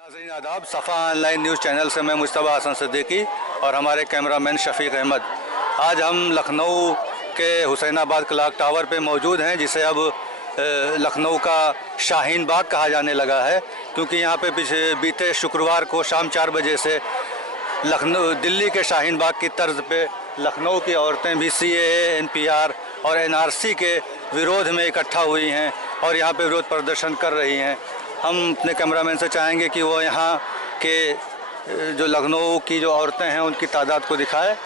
नाज़रीन आदाब, सफ़ा ऑनलाइन न्यूज़ चैनल से मैं मुस्तबा हसन सिद्दीकी और हमारे कैमरामैन शफीक अहमद। आज हम लखनऊ के हुसैनाबाद क्लॉक टावर पे मौजूद हैं, जिसे अब लखनऊ का शाहीन बाग कहा जाने लगा है, क्योंकि यहाँ पे बीते शुक्रवार को शाम 4 बजे से दिल्ली के शाहीन बाग की तर्ज पे लखनऊ की औरतें भी CAA, NPR और NRC के विरोध में इकट्ठा हुई हैं और यहाँ पे विरोध प्रदर्शन कर रही हैं। हम अपने कैमरामैन से चाहेंगे कि वो यहाँ के जो लखनऊ की जो औरतें हैं उनकी तादाद को दिखाए।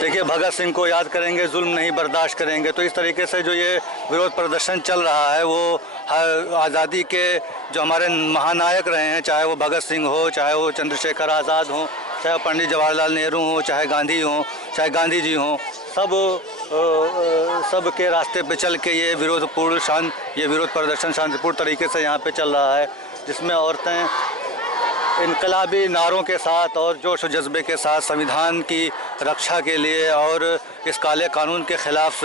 देखिए, भगत सिंह को याद करेंगे, जुल्म नहीं बर्दाश्त करेंगे। तो इस तरीके से जो ये विरोध प्रदर्शन चल रहा है वो आज़ादी के जो हमारे महानायक रहे हैं, चाहे वो भगत सिंह हो, चाहे वो चंद्रशेखर आज़ाद हो, चाहे पंडित जवाहरलाल नेहरू हो, चाहे गांधी हो, चाहे गांधी जी हों, सब के रास्ते पे चल के ये विरोध प्रदर्शन शांतिपूर्ण तरीके से यहाँ पे चल रहा है, जिसमें औरतें इनकलाबी नारों के साथ और जोश व जज्बे के साथ संविधान की रक्षा के लिए और इस काले कानून के ख़िलाफ़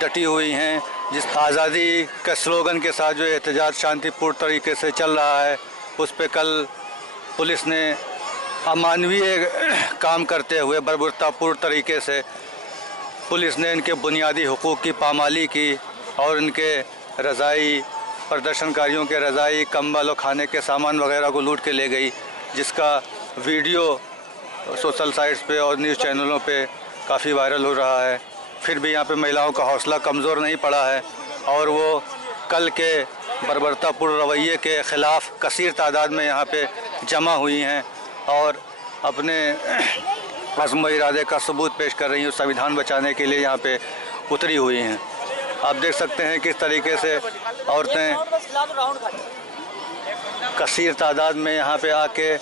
डटी हुई हैं। जिस आज़ादी के स्लोगन के साथ जो एहतजाज शांतिपूर्ण तरीके से चल रहा है, उस पे कल पुलिस ने अमानवीय काम करते हुए बर्बरतापूर्ण तरीके से पुलिस ने इनके बुनियादी हुकूक़ की पामाली की और इनके रज़ाई प्रदर्शनकारियों के रज़ाई, कंबल और खाने के सामान वगैरह को लूट के ले गई, जिसका वीडियो सोशल साइट्स पे और न्यूज़ चैनलों पे काफ़ी वायरल हो रहा है। फिर भी यहाँ पे महिलाओं का हौसला कमज़ोर नहीं पड़ा है और वो कल के बर्बरतापूर्ण रवैये के ख़िलाफ़ कसीर तादाद में यहाँ पे जमा हुई हैं और अपने अज़्म इरादे का सबूत पेश कर रही हैं। संविधान बचाने के लिए यहाँ पे उतरी हुई हैं। आप देख सकते हैं किस तरीके से औरतें कसीर तादाद में यहाँ पे आके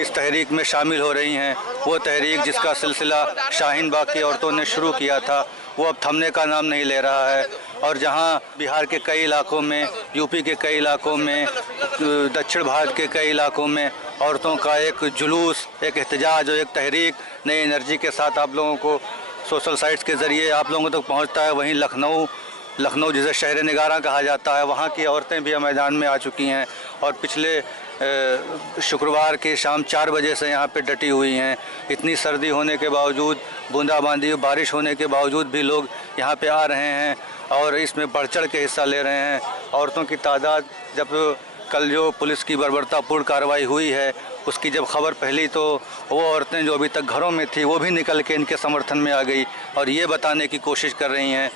इस तहरीक में शामिल हो रही हैं। वो तहरीक जिसका सिलसिला शाहीन बाग की औरतों ने शुरू किया था, वो अब थमने का नाम नहीं ले रहा है और जहाँ बिहार के कई इलाकों में, यूपी के कई इलाकों में, दक्षिण भारत के कई इलाकों में औरतों का एक जुलूस, एक एहतजाज और एक तहरीक नई एनर्जी के साथ आप लोगों को सोशल साइट्स के ज़रिए आप लोगों तक पहुंचता है। वहीं लखनऊ जिसे शहर निगारा कहा जाता है, वहाँ की औरतें भी मैदान में आ चुकी हैं और पिछले शुक्रवार की शाम 4 बजे से यहाँ पे डटी हुई हैं। इतनी सर्दी होने के बावजूद, बूंदाबांदी बारिश होने के बावजूद भी लोग यहाँ पे आ रहे हैं और इसमें बढ़ चढ़ के हिस्सा ले रहे हैं। औरतों की तादाद, जब कल जो पुलिस की बर्बरतापूर्ण कार्रवाई हुई है उसकी जब खबर फैली तो वो औरतें जो अभी तक घरों में थी वो भी निकल के इनके समर्थन में आ गई और ये बताने की कोशिश कर रही हैं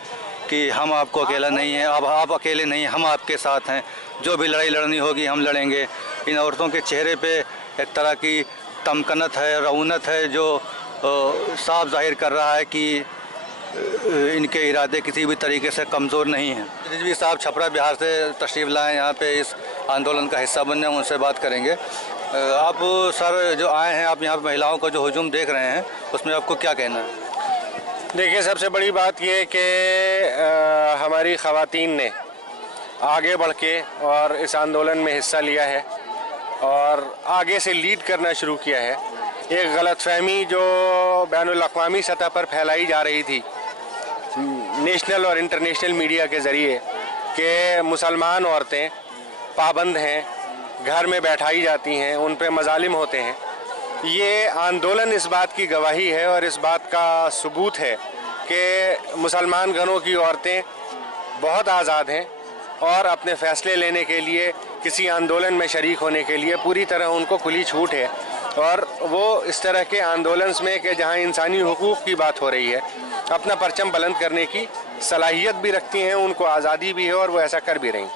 कि हम आपको अकेला नहीं हैं, अब आप अकेले नहीं, हम आपके साथ हैं, जो भी लड़ाई लड़नी होगी हम लड़ेंगे। इन औरतों के चेहरे पे एक तरह की तमकनत है, रऊनत है, जो साफ जाहिर कर रहा है कि इनके इरादे किसी भी तरीके से कमज़ोर नहीं हैं। रिजवी साहब छपरा बिहार से तशरीफ़ लाए यहाँ पे इस आंदोलन का हिस्सा बनने, उनसे बात करेंगे। आप सर जो आए हैं, आप यहाँ पे महिलाओं का जो हुजूम देख रहे हैं, उसमें आपको क्या कहना है? देखिए, सबसे बड़ी बात यह है कि हमारी ख़वातीन ने आगे बढ़ के और इस आंदोलन में हिस्सा लिया है और आगे से लीड करना शुरू किया है। एक गलतफहमी जो बैनुल अक़वामी सतह पर फैलाई जा रही थी नेशनल और इंटरनेशनल मीडिया के ज़रिए कि मुसलमान औरतें पाबंद हैं, घर में बैठाई जाती हैं, उन पे मज़ालिम होते हैं, ये आंदोलन इस बात की गवाही है और इस बात का सबूत है कि मुसलमान घरों की औरतें बहुत आज़ाद हैं और अपने फ़ैसले लेने के लिए, किसी आंदोलन में शरीक होने के लिए पूरी तरह उनको खुली छूट है। और वो इस तरह के आंदोलन में कि जहाँ इंसानी हुकूक़ की बात हो रही है, अपना परचम बुलंद करने की सलाहियत भी रखती हैं, उनको आज़ादी भी है और वो ऐसा कर भी रही।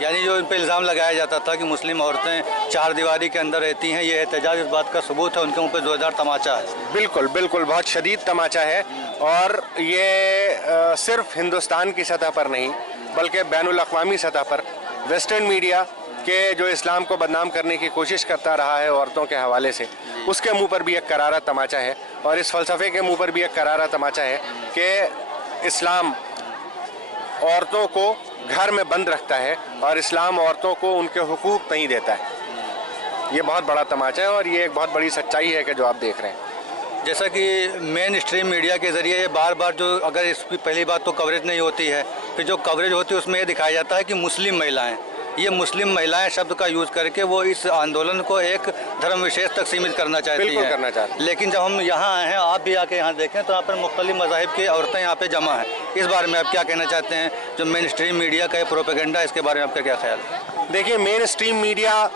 यानी जो इन पर इल्ज़ाम लगाया जाता था कि मुस्लिम औरतें 4 दीवारी के अंदर रहती हैं, ये एहतजाज इस बात का सबूत है, उनके मुँह पे ज़ोरदार तमाचा है। बिल्कुल बिल्कुल, बहुत शदीद तमाचा है और ये सिर्फ हिंदुस्तान की सतह पर नहीं बल्कि बैनुल अक़वामी सतह पर वेस्टर्न मीडिया के जो इस्लाम को बदनाम करने की कोशिश करता रहा है औरतों के हवाले से, उसके मुंह पर भी एक करारा तमाचा है और इस फ़लसफ़े के मुंह पर भी एक करारा तमाचा है कि इस्लाम औरतों को घर में बंद रखता है और इस्लाम औरतों को उनके हुकूक नहीं देता है। ये बहुत बड़ा तमाचा है और ये एक बहुत बड़ी सच्चाई है कि जो आप देख रहे हैं। जैसा कि मेन स्ट्रीम मीडिया के ज़रिए बार बार जो, अगर इसकी पहली बात तो कवरेज नहीं होती है, फिर जो कवरेज होती है उसमें ये दिखाया जाता है कि मुस्लिम महिलाएं, ये मुस्लिम महिलाएं शब्द का यूज़ करके वो इस आंदोलन को एक धर्म विशेष तक सीमित करना चाहती हैं। लेकिन जब हम यहाँ आए हैं, आप भी आके यहाँ देखें तो यहाँ पर मुख्तलिफ मज़ाहिब की औरतें यहाँ पे जमा हैं। इस बारे में आप क्या कहना चाहते हैं? जो मेन स्ट्रीम मीडिया का प्रोपेगेंडा, इसके बारे में आपका क्या ख्याल है? देखिए, मेन स्ट्रीम मीडिया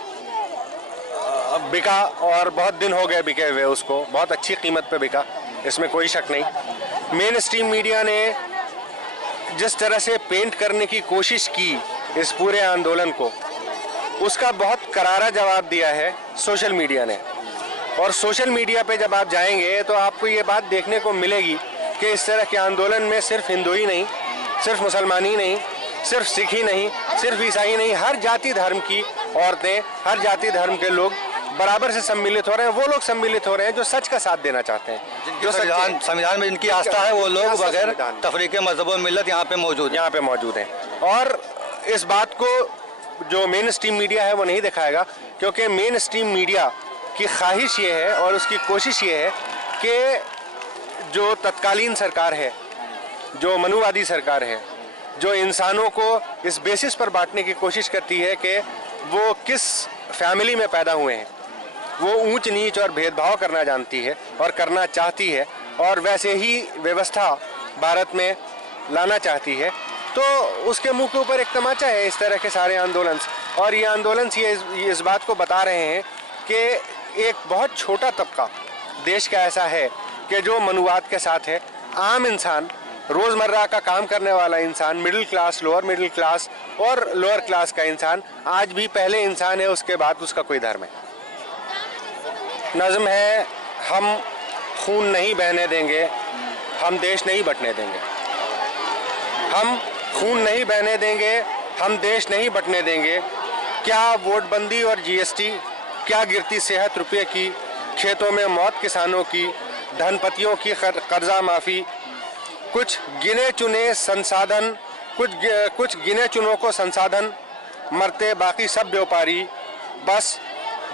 बिका और बहुत दिन हो गए बिके हुए, उसको बहुत अच्छी कीमत पे बिका, इसमें कोई शक नहीं। मेन स्ट्रीम मीडिया ने जिस तरह से पेंट करने की कोशिश की इस पूरे आंदोलन को, उसका बहुत करारा जवाब दिया है सोशल मीडिया ने। और सोशल मीडिया पे जब आप जाएंगे तो आपको ये बात देखने को मिलेगी कि इस तरह के आंदोलन में सिर्फ हिंदू ही नहीं, सिर्फ मुसलमान ही नहीं, सिर्फ सिख ही नहीं, सिर्फ ईसाई नहीं, हर जाति धर्म की औरतें, हर जाति धर्म के लोग बराबर से सम्मिलित हो रहे हैं। वो लोग सम्मिलित हो रहे हैं जो सच का साथ देना चाहते हैं, जो संविधान में जिनकी आस्था है, वो लोग बगैर तफरीके मजहब व मिल्लत यहाँ पे मौजूद हैं। और इस बात को जो मेन स्ट्रीम मीडिया है वो नहीं दिखाएगा, क्योंकि मेन स्ट्रीम मीडिया की ख्वाहिश ये है और उसकी कोशिश ये है कि जो तत्कालीन सरकार है, जो मनुवादी सरकार है, जो इंसानों को इस बेसिस पर बांटने की कोशिश करती है कि वो किस फैमिली में पैदा हुए हैं, वो ऊंच नीच और भेदभाव करना जानती है और करना चाहती है, और वैसे ही व्यवस्था भारत में लाना चाहती है। तो उसके मुंह के ऊपर एक तमाचा है इस तरह के सारे आंदोलन। और ये आंदोलन ये इस बात को बता रहे हैं कि एक बहुत छोटा तबका देश का ऐसा है कि जो मनुवाद के साथ है। आम इंसान, रोज़मर्रा का काम करने वाला इंसान, middle class, lower middle class और लोअर क्लास का इंसान आज भी पहले इंसान है, उसके बाद उसका कोई धर्म है। नज़्म है, हम खून नहीं बहने देंगे, हम देश नहीं बंटने देंगे। हम खून नहीं बहने देंगे, हम देश नहीं बंटने देंगे। क्या वोटबंदी और जीएसटी, क्या गिरती सेहत रुपये की, खेतों में मौत किसानों की, धनपतियों की कर्जा माफ़ी, कुछ गिने चुने संसाधन, कुछ गिने चुनों को संसाधन, मरते बाकी सब व्यापारी। बस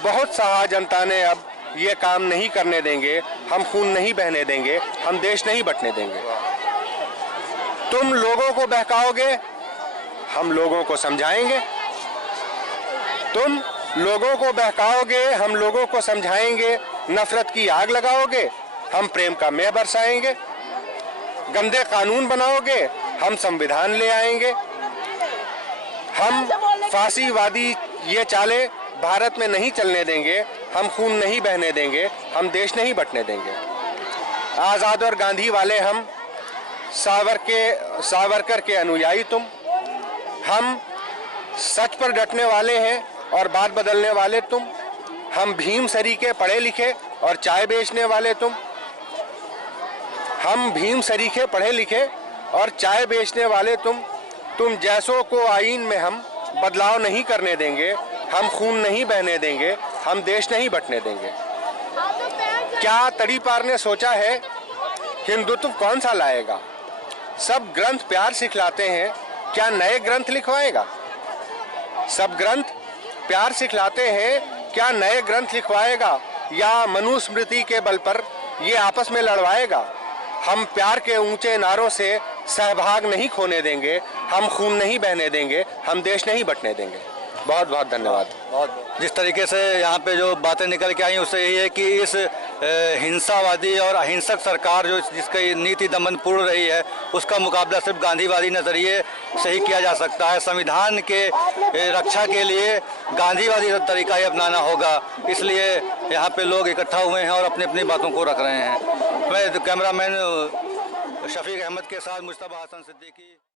बहुत सहा जनता ने, अब ये काम नहीं करने देंगे, हम खून नहीं बहने देंगे, हम देश नहीं बंटने देंगे। तुम लोगों को बहकाओगे, हम लोगों को समझाएंगे। तुम लोगों को बहकाओगे, हम लोगों को समझाएंगे। नफरत की आग लगाओगे, हम प्रेम का मेह बरसाएंगे। गंदे कानून बनाओगे, हम संविधान ले आएंगे। हम फांसीवादी ये चाले भारत में नहीं चलने देंगे, हम खून नहीं बहने देंगे, हम देश नहीं बंटने देंगे। आज़ाद और गांधी वाले हम, सावरकर के अनुयायी तुम। हम सच पर डटने वाले हैं और बात बदलने वाले तुम। हम भीम सरी के पढ़े लिखे और चाय बेचने वाले तुम। हम भीम सरीखे पढ़े लिखे और चाय बेचने वाले तुम जैसों को आईन में हम बदलाव नहीं करने देंगे, हम खून नहीं बहने देंगे, हम देश नहीं बंटने देंगे। क्या तड़ी पार ने सोचा है हिंदुत्व कौन सा लाएगा? सब ग्रंथ प्यार सिखलाते हैं, क्या नए ग्रंथ लिखवाएगा? सब ग्रंथ प्यार सिखलाते हैं, क्या नए ग्रंथ लिखवाएगा? या मनुस्मृति के बल पर ये आपस में लड़वाएगा? हम प्यार के ऊंचे नारों से सहभाग नहीं खोने देंगे, हम खून नहीं बहने देंगे, हम देश नहीं बंटने देंगे। बहुत बहुत धन्यवाद। जिस तरीके से यहाँ पे जो बातें निकल के आई, उससे यही है कि इस हिंसावादी और अहिंसक सरकार जो जिसकी नीति दमन पूर्ण रही है, उसका मुकाबला सिर्फ गांधीवादी नज़रिए से ही किया जा सकता है। संविधान के रक्षा के लिए गांधीवादी तरीका ही अपनाना होगा। इसलिए यहाँ पे लोग इकट्ठा हुए हैं और अपनी अपनी बातों को रख रहे हैं। मैं कैमरामैन शफीक अहमद के साथ मुस्तफा हसन सिद्दीकी।